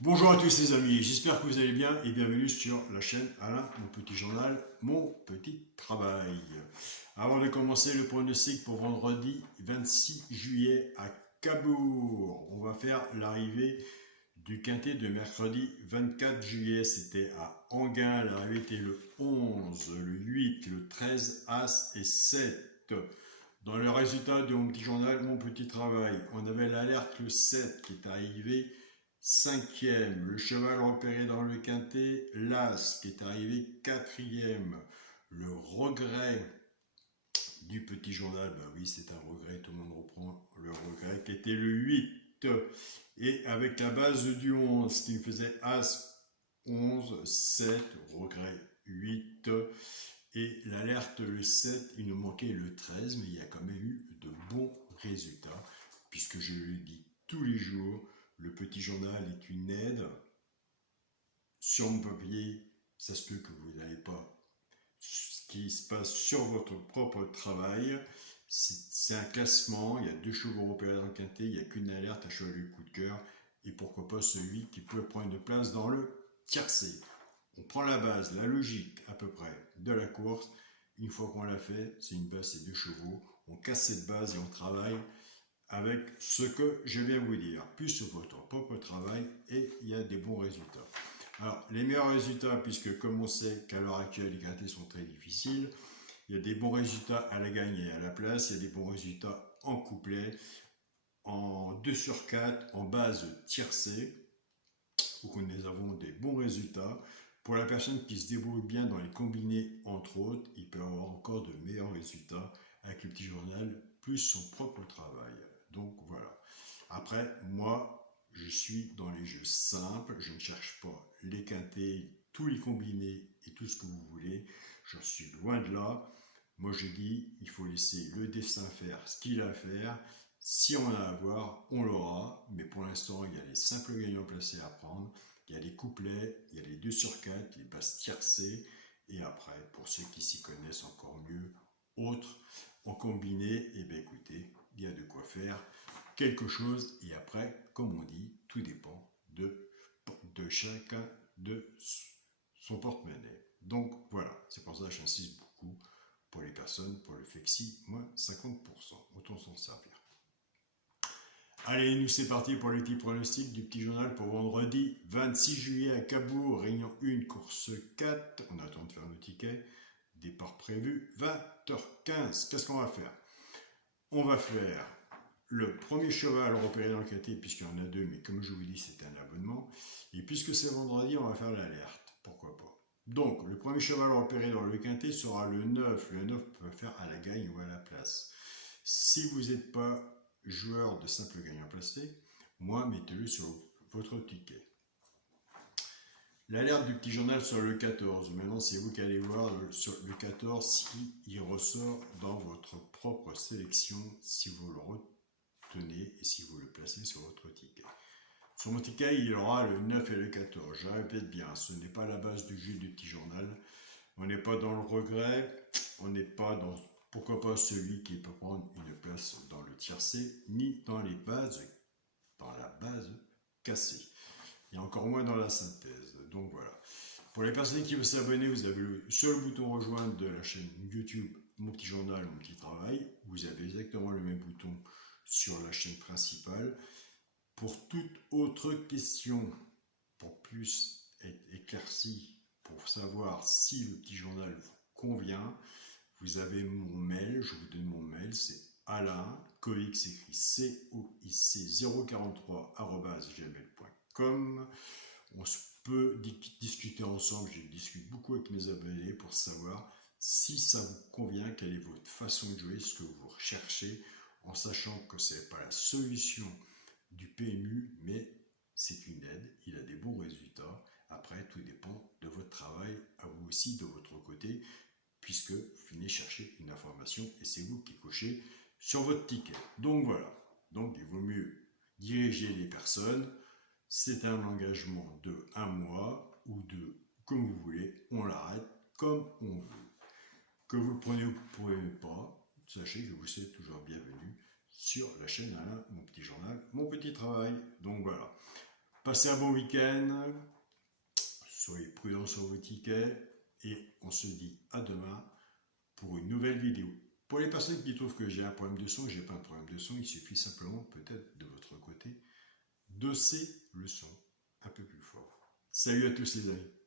Bonjour à tous les amis, j'espère que vous allez bien et bienvenue sur la chaîne Alain, mon petit journal, mon petit travail. Avant de commencer le pronostic pour vendredi 26 juillet à Cabourg, on va faire l'arrivée du quintet de mercredi 24 juillet, c'était à Enghien, l'arrivée était le 11, le 8, le 13, As et 7. Dans le résultat de mon petit journal, mon petit travail, on avait l'alerte le 7 qui est arrivé cinquième. Le cheval repéré dans le quintet, l'As qui est arrivé quatrième. Le regret du petit journal, ben oui c'est un regret, tout le monde reprend le regret, qui était le 8. Et avec la base du 11 qui me faisait As 11, 7, regret 8. Et l'alerte le 7, il nous manquait le 13, mais il y a quand même eu de bons résultats, puisque je le dis tous les jours, le petit journal est une aide. Sur mon papier, ça se peut que vous n'avez pas ce qui se passe sur votre propre travail. C'est un classement, il y a 2 chevaux repérés dans le quintet, il n'y a qu'une alerte à cheval du coup de cœur, et pourquoi pas celui qui peut prendre une place dans le tiercé. On prend la base, la logique à peu près de la course. Une fois qu'on l'a fait, c'est une base, c'est 2 chevaux. On casse cette base et on travaille avec ce que je viens vous dire, plus sur votre propre travail, et il y a des bons résultats. Alors, les meilleurs résultats, puisque comme on sait qu'à l'heure actuelle, les quintets sont très difficiles, il y a des bons résultats à la gagne et à la place, il y a des bons résultats en couplet, en 2 sur 4, en base tiercée, où nous avons des bons résultats. Pour la personne qui se débrouille bien dans les combinés, entre autres, il peut avoir encore de meilleurs résultats avec le petit journal, plus son propre travail. Donc voilà. Après, moi, je suis dans les jeux simples, je ne cherche pas les quintés, tous les combinés et tout ce que vous voulez. J'en suis loin de là. Moi, je dis, il faut laisser le destin faire ce qu'il a à faire. Si on a à voir, on l'aura. Mais pour l'instant, il y a les simples gagnants placés à prendre. Il y a les couplets, il y a les 2 sur 4, les bases tiercées. Et après, pour ceux qui s'y connaissent encore mieux, autres, en combiné, et bien écoutez, il y a de quoi faire quelque chose. Et après, comme on dit, tout dépend de chacun de son porte-monnaie. Donc voilà, c'est pour ça que j'insiste beaucoup pour les personnes, pour le flexi, moins 50%. Autant s'en servir. Allez, nous c'est parti pour le petit pronostic du petit journal pour vendredi 26 juillet à Cabourg, réunion 1, course 4. On attend de faire nos tickets. Départ prévu 20h15. Qu'est-ce qu'on va faire? On va faire le premier cheval repéré dans le quintet, puisqu'il y en a 2, mais comme je vous dis, c'est un abonnement. Et puisque c'est vendredi, on va faire l'alerte. Pourquoi pas? Donc, le premier cheval repéré dans le quintet sera le 9. Le 9 peut faire à la gagne ou à la place. Si vous n'êtes pas joueur de simple gagnant placé, moi, mettez-le sur votre ticket. L'alerte du petit journal sur le 14. Maintenant, c'est vous qui allez voir sur le 14 s'il ressort dans votre propre sélection, si vous le retenez et si vous le placez sur votre ticket. Sur mon ticket, il y aura le 9 et le 14. Je répète bien, ce n'est pas la base du jeu du petit journal. On n'est pas dans le regret, on n'est pas dans, pourquoi pas, celui qui peut prendre une place dans le tiercé, ni dans les bases, dans la base cassée. Et encore moins dans la synthèse. Donc voilà. Pour les personnes qui veulent s'abonner, vous avez le seul bouton rejoindre de la chaîne YouTube Mon Petit Journal, Mon Petit Travail. Vous avez exactement le même bouton sur la chaîne principale. Pour toute autre question, pour plus être éclairci, pour savoir si le petit journal vous convient, vous avez mon mail, je vous donne mon mail, c'est Alain, Coix écrit coic043@gmail.com. On peut discuter ensemble, je discute beaucoup avec mes abonnés pour savoir si ça vous convient, quelle est votre façon de jouer, ce que vous recherchez, en sachant que ce n'est pas la solution du PMU, mais c'est une aide, il a des bons résultats. Après, tout dépend de votre travail, à vous aussi de votre côté, puisque vous venez chercher une information et c'est vous qui cochez sur votre ticket. Donc voilà, donc il vaut mieux diriger les personnes. C'est un engagement de 1 mois ou de, comme vous voulez, on l'arrête comme on veut. Que vous le preniez ou que vous ne pouvez pas, sachez que vous êtes toujours bienvenu sur la chaîne Alain, mon petit journal, mon petit travail. Donc voilà. Passez un bon week-end. Soyez prudents sur vos tickets. Et on se dit à demain pour une nouvelle vidéo. Pour les personnes qui trouvent que j'ai un problème de son, j'ai pas un problème de son, il suffit simplement peut-être de votre côté d'osser le son un peu plus fort. Salut à tous les amis.